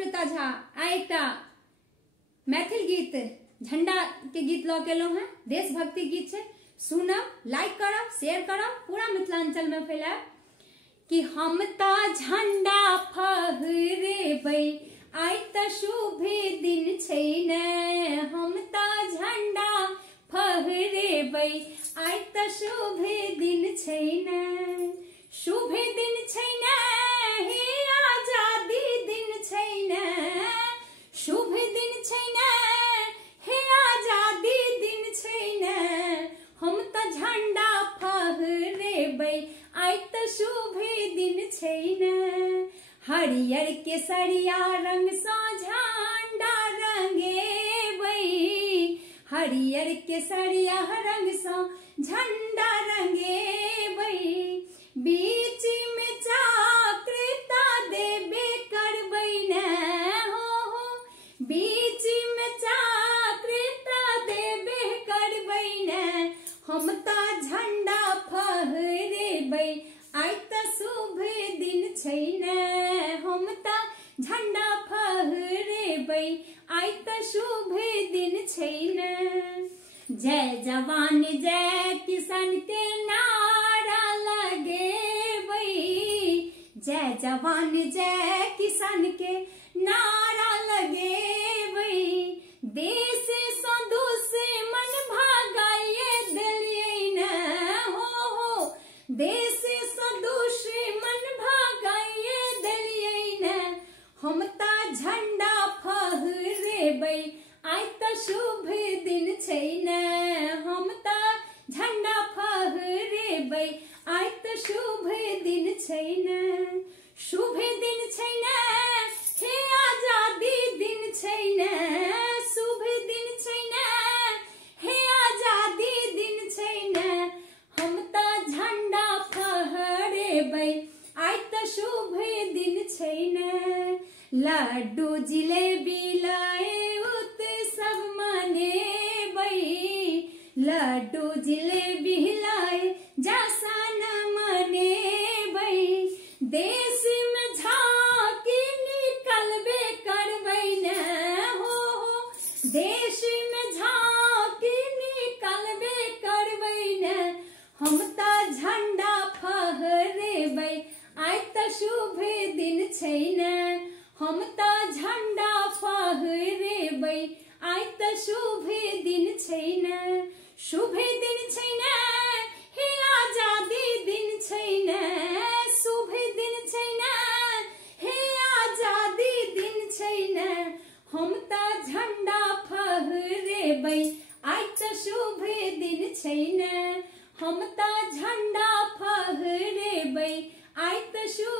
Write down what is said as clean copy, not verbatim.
सुष्मिता झा आ एकटा मैथिल गीत झंडा के गीत लऽ के एलहुं हैं। देशभक्ति गीत है, सुनब, लाइक करब, शेयर करब, पूरा मिथिलांचल में फैलाब कि हम ता झंडा फहरेबै, आइ त शुभ दिन छै ने। हम ता झंडा फहरेबै, आइ त शुभ दिन छै ने। शुभ दिन छै ने, हे आजादी दिन छै ने। शुभ दिन छै ने, हे आजादी दिन छै ने। हम त झंडा फहरेबै, आइ त शुभ दिन छै ने। हरियर केसरिया रंग सा झंडा रंगेबै, हरियर केसरिया रंग सा झंडा रंगेबै। बीच में चाक्रता देबे करबै ने हो, बीच में चाक्रता देबे करबै ने। हम ता झंडा फहरेबै, आइ त शुभ दिन छै ने। हम ता झंडा फहरेबै, आइ त शुभ दिन छै ने। जय जवान जय किसान के नारा लगेबै, जय जवान जय किसान के नारा लगेबै। देश सँ दुश्मन भगाइए देलियै ने हो, देश सँ दुश्मन भगाइए देलियै ने। हम ता झंडा फहरेबै, आइ त शुभ दिन छै ने। हम ता झंडा फहरेबै, आइ त शुभ दिन छै ने। शुभ दिन छै ने, हे आजादी दिन छै ने। शुभ दिन छै ने, हे आजादी दिन छै ने। हम ता झंडा फहरेबै, आइ त शुभ दिन छै ने। लड्डू जिलेबी लाए उत्सव मनेबै, लड्डू जिलेबी लाए जश्न मनेबै। देश में झांकी निकलबे करबै ने हो, देश में झांकी निकलबे करबै ने। हम ता झंडा फहरेबै, आइ त शुभ दिन छै ने। हम ता झंडा फहरेबै, आइ त शुभ दिन छै ने। शुभ दिन छै ने, हे आजादी दिन छै ने। शुभ दिन छै ने, हे आजादी दिन छै ने। हम ता झंडा फहरेबै, आइ त शुभ दिन छै ने। हम ता झंडा फहरेबै, आइ त शुभ